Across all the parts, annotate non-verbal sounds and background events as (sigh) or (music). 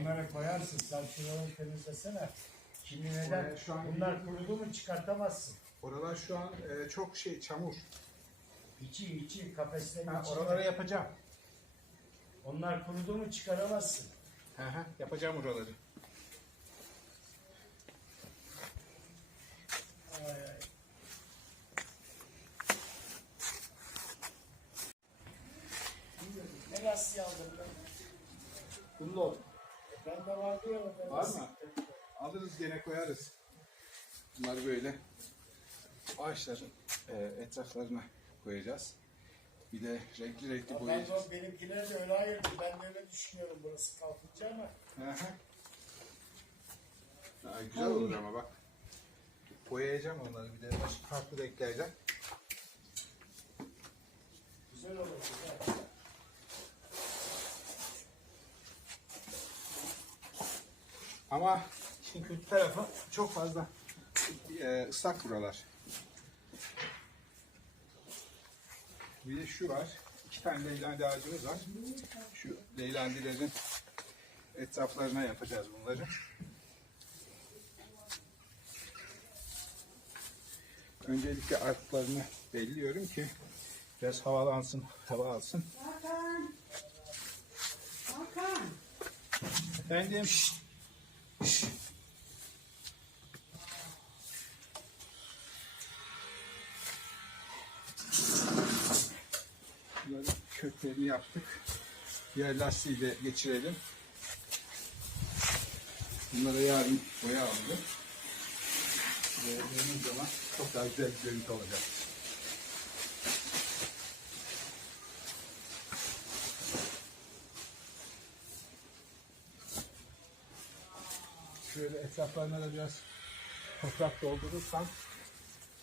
Onları koyarsın. Sen şuraları temizlesene. Şimdi neden? Oraya şu an Bunlar kurudu mu çıkartamazsın. Oralar şu an e, çok şey çamur. İçi içi kafeslerin Ha, içi. oraları yapacağım. Onlar kurudu mu çıkaramazsın. Hı hı, yapacağım oraları. Ay, ay. Ne lastiği aldın ben? Bunlar Ben de vardı ya. ben Var mı? alırız gene koyarız. Bunları böyle ağaçların e, etraflarına koyacağız. Bir de renkli renkli Ya Ben boyayacağız. de benimkiler de öyle ayırdı. Ben de öyle düşünüyorum burası kalkınca ama. Ha, güzel olur ama bak. Boyayacağım onları bir de başka farklı renklerden. Güzel olur güzel. Ama işin kötü tarafı çok fazla e, ıslak buralar. Bir de şu var. İki tane leylandi ağacımız var. Şu leylandilerin etraflarına yapacağız bunları. Öncelikle arklarını belliyorum ki biraz havalansın, hava alsın. Hakan. Hakan. Efendim. Bunların köklerini yaptık. Diğer lastiği de geçirelim. Bunlara yarın boya aldı. Boyadığımız zaman çok daha güzel bir görüntü olacak. Şöyle etraflarına da biraz toprak doldurursam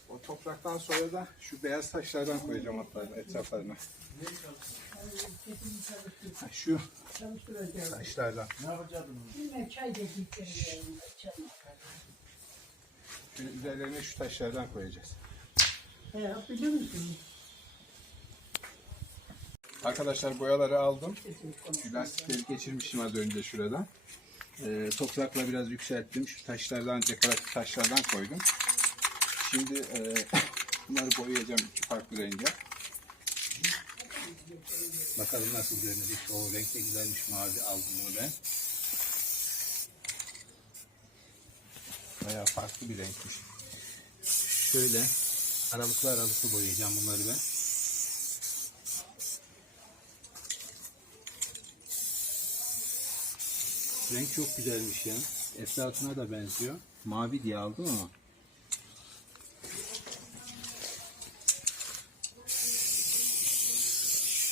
o topraktan sonra da şu beyaz taşlardan koyacağım hatta etraflarına. Ha, Şu taşlardan. Ne getireceğim. Çay. Şu üzerlerine şu taşlardan koyacağız. He, biliyor musun? Arkadaşlar boyaları aldım. Şu lastikleri geçirmişim az önce şuradan. Ee, toprakla biraz yükselttim. Şu taşlardan, dekoratif taşlardan koydum. Şimdi e, (coughs) bunları boyayacağım iki farklı renge. Bakalım nasıl görünecek. O renk de güzelmiş mavi aldım bunu ben. Bayağı farklı bir renkmiş. Şöyle aralıklı aralıklı boyayacağım bunları ben. Renk çok güzelmiş ya. Eflatuna da benziyor. Mavi diye aldım ama.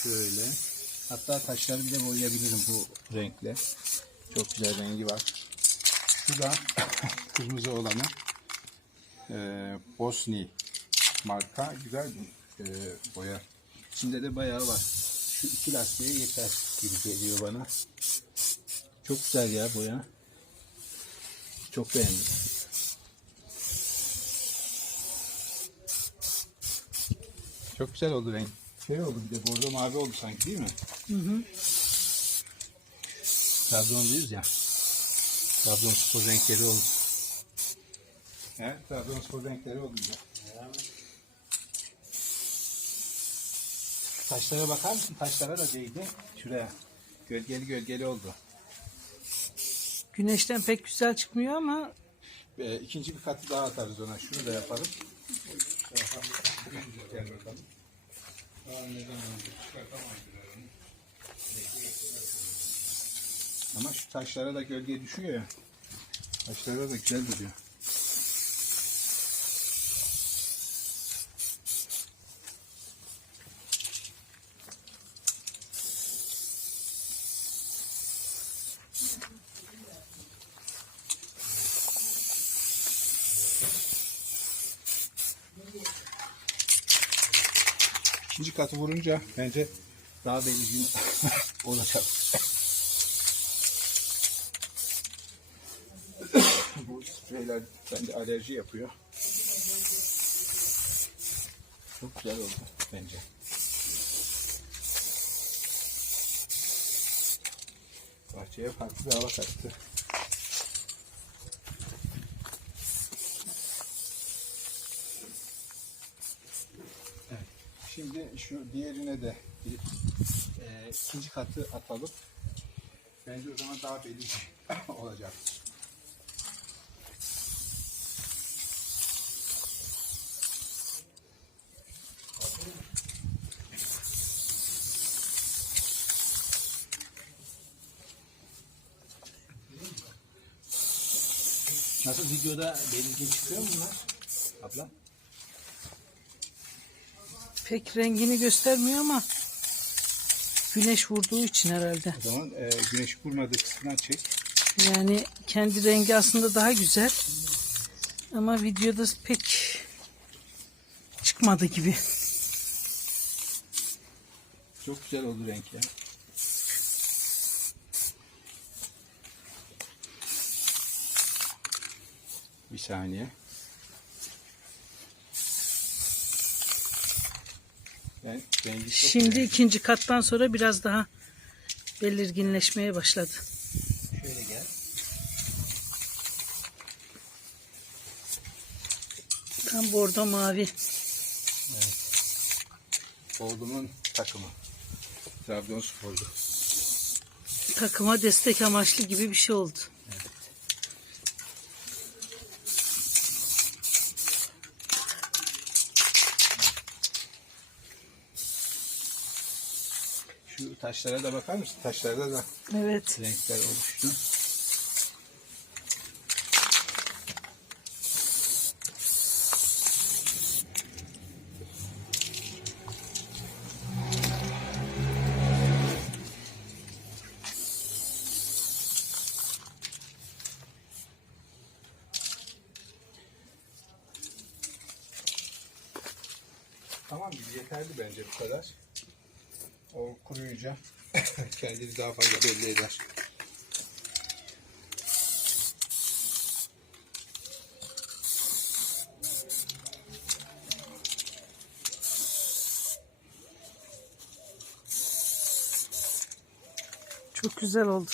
Şöyle. Hatta taşları bile boyayabilirim bu renkle. Çok güzel rengi var. Şu da (laughs) kırmızı olanı. Ee, Bosni marka. Güzel bir e, boya. İçinde de bayağı var. Şu iki lastiğe yeter gibi geliyor bana. Çok güzel ya boya. Çok beğendim. Çok güzel oldu renk. Şey oldu bir de bordo mavi oldu sanki değil mi? Hı hı. Trabzonluyuz ya. Trabzonspor renkleri oldu. He, Trabzonspor renkleri oldu bize. Taşlara bakar mısın? Taşlara da değdi. Şuraya. Gölgeli gölgeli oldu. Güneşten pek güzel çıkmıyor ama Ee, ikinci bir katı daha atarız ona. Şunu da onu. Ama şu taşlara da gölge düşüyor ya. Taşlara da güzel duruyor. İkinci katı vurunca bence daha belirgin (laughs) olacak. (coughs) Bu spreyler bende alerji yapıyor. Çok güzel oldu bence. bahçeye farklı bir hava kattı. Evet. Şimdi şu diğerine de bir e, ikinci katı atalım. Bence o zaman daha belli (laughs) olacak. Nasıl videoda belirgin çıkıyor mu bunlar? Abla? Pek rengini göstermiyor ama güneş vurduğu için herhalde. O zaman e, güneş vurmadığı kısmından çek. Yani kendi rengi aslında daha güzel. Ama videoda pek çıkmadı gibi. Çok güzel oldu renk ya. Bir saniye. Çok Şimdi beğendim. ikinci kattan sonra biraz daha belirginleşmeye başladı. Şöyle gel. Tam bordo mavi. Oğlumun takımı. Trabzonsporlu. Takıma destek amaçlı gibi bir şey oldu. Şu taşlara da bakar mısın? Taşlarda da Evet. renkler oluştu. Tamam yeterli bence bu kadar. O kuruyunca (laughs) kendini daha fazla belli eder. Çok güzel oldu.